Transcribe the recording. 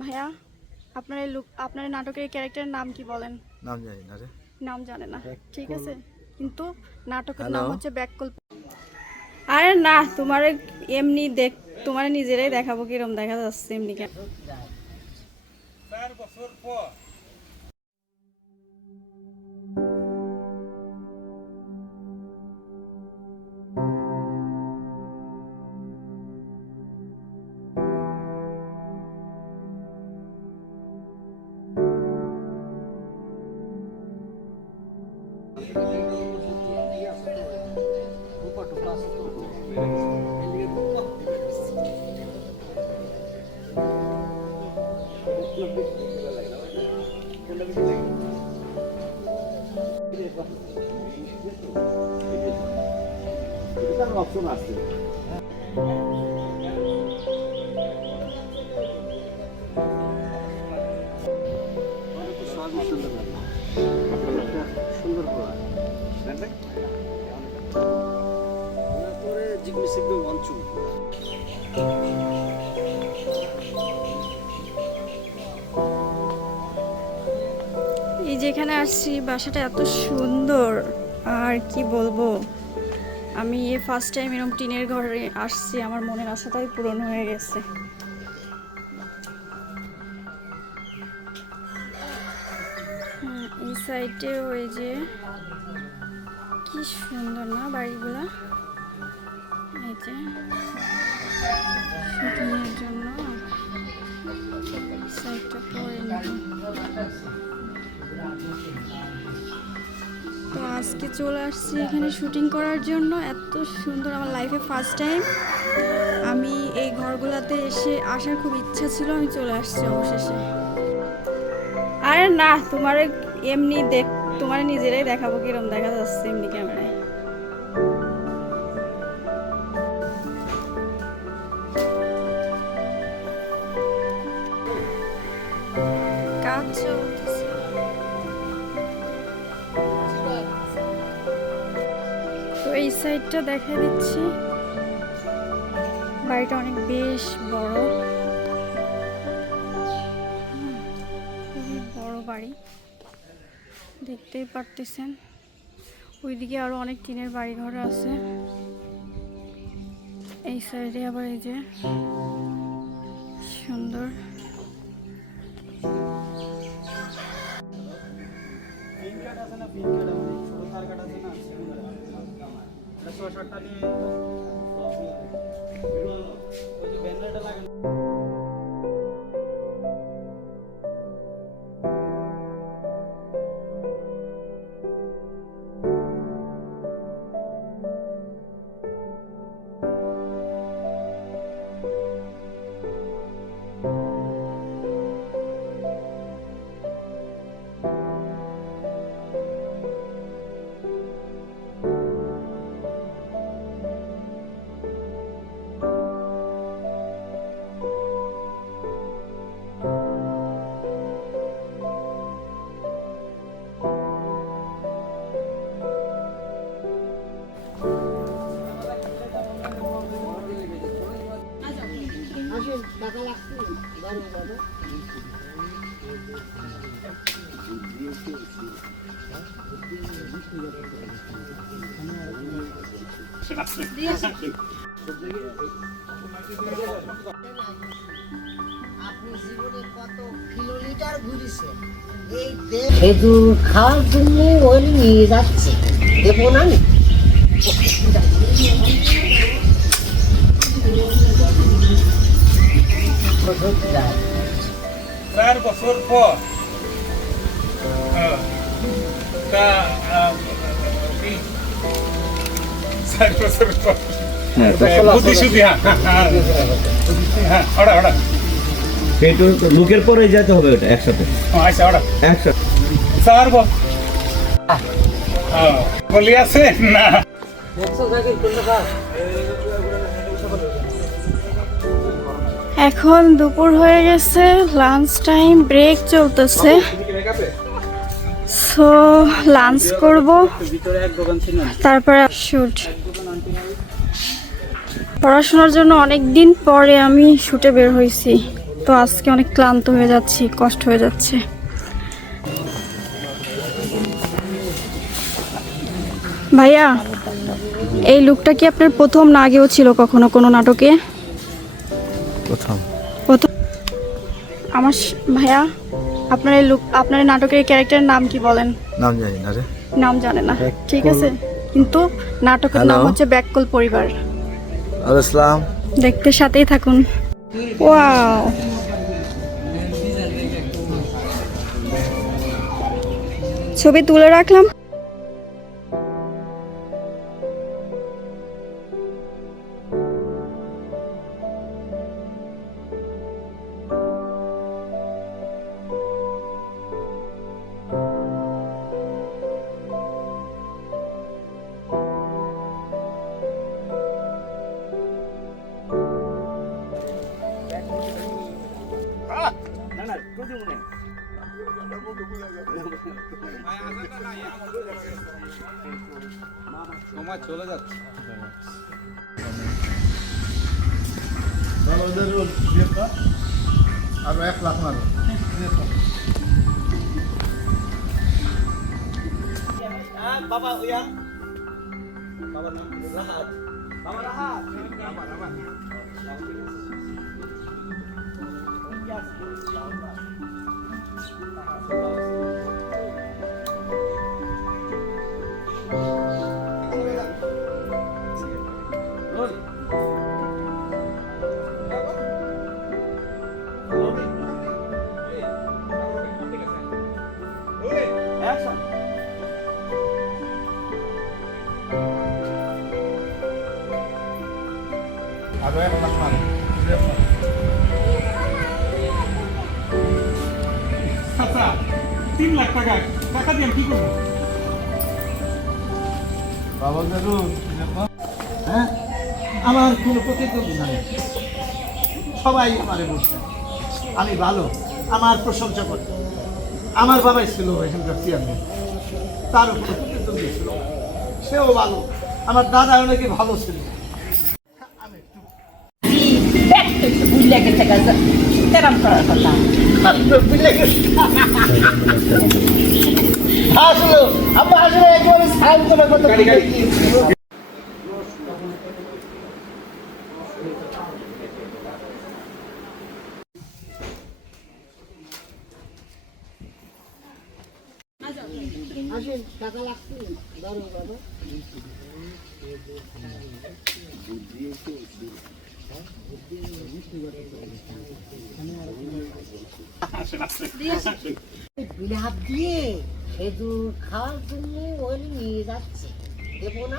ভাইয়া, আপনার নাটকের ক্যারেক্টারের নাম কি বলেন? নাম জানি না রে। নাম জানে না, ঠিক আছে, কিন্তু নাটকের নাম হচ্ছে ব্যাককল্প। আরে না, তোমারে এমনি তোমার নিজেরাই দেখাবো কিরম দেখা যাচ্ছে এমনি কেন। 4 বছর পর অপশন আছে। সুন্দর এই যেখানে আসছি বাসাটা এত সুন্দর, আর কি বলবো। আমি ফার্স্ট টাইম এরকম টিনের ঘরে আসছি, আমার মনের আশাটাই পূরণ হয়ে গেছে। এই সাইডে ওই যে কি সুন্দর না বাড়িগুলা, এই যে শুটিংয়ের জন্য সাইডটা করে নেব। তো আজকে চলে আসছি এখানে শুটিং করার জন্য। এত সুন্দর, আমার লাইফে ফার্স্ট টাইম আমি এই ঘরগুলোতে আসার খুব ইচ্ছা ছিল, আমি চলে আসছি অবশেষে। আরে না, এমনি তোমার নিজেরাই দেখাবো কিরম দেখা যাচ্ছে এমনি ক্যামেরায়। কাজ চলতেছে। তো এই সাইডটা দেখা দিচ্ছি, বাড়িটা অনেক বেশ বড়, খুবই বড় বাড়ি, দেখতেই পারতেছেন। ওইদিকে আরো অনেক টিনের বাড়ি ঘর আছে। এই সাইডে আবার এই যে সুন্দর। খেজুর খাওয়ার জন্য ওই নিয়ে যাচ্ছে, দেবো না। 4 বছর পর লুকের পরে যেতে হবে ওটা একসাথে। একসাথে 4 বছর বলি আছে না। এখন দুপুর হয়ে গেছে, লাঞ্চ টাইম, ব্রেক চলতেছে। সো লাঞ্চ করব, তারপরে শুট। পড়াশোনার জন্য অনেক দিন পরে আমি শুটে বের হয়েছি। তো আজকে অনেক ক্লান্ত হয়ে যাচ্ছি, কষ্ট হয়ে যাচ্ছে। ভাইয়া, এই লুকটা কি আপনার প্রথম, না আগেও ছিল কখনো কোনো নাটকে? প্রথম। ভাইয়া, আপনার এই লুক, আপনার এই নাটকের ক্যারেক্টারের নাম কি বলেন? নাম জানি না রে। নাম জানে না, ঠিক আছে, কিন্তু নাটকের নাম হচ্ছে ব্যাককল পরিবার। আসসালাম। দেখতে সাথেই থাকুন। ওয়াও, ছবি তুলে রাখলাম। সময় চলে যাচ্ছে। আর 1 লাখ মারো। বাবা ওয়া বাবা নাম রাহাত। বাবা রাহাত। আর 1 লাখ মারো। আচ্ছা, 3 লাখ টাকা টাকা দিয়ে আমি কি করবো? বাবা দাদু হ্যাঁ, আমার কোনো প্রতিদ্বন্দ্বী নাই, সবাই আমারে বলছে আমি ভালো, আমার প্রশংসা করে। আমার বাবাই ছিল এখানকার চেয়ারম্যান, তার উপরে প্রতিদ্বন্দ্বী ছিল, সেও ভালো। আমার দাদা অনেকে ভালো ছিল। আসলে আমরা আসলে একবারে সাহায্য করতে পারি। টাকা লাগছে দারুণ বাবা। বিলাপ দিয়ে খেজুর খাওয়ার জন্য ওই নিয়ে যাচ্ছে, দেবো না।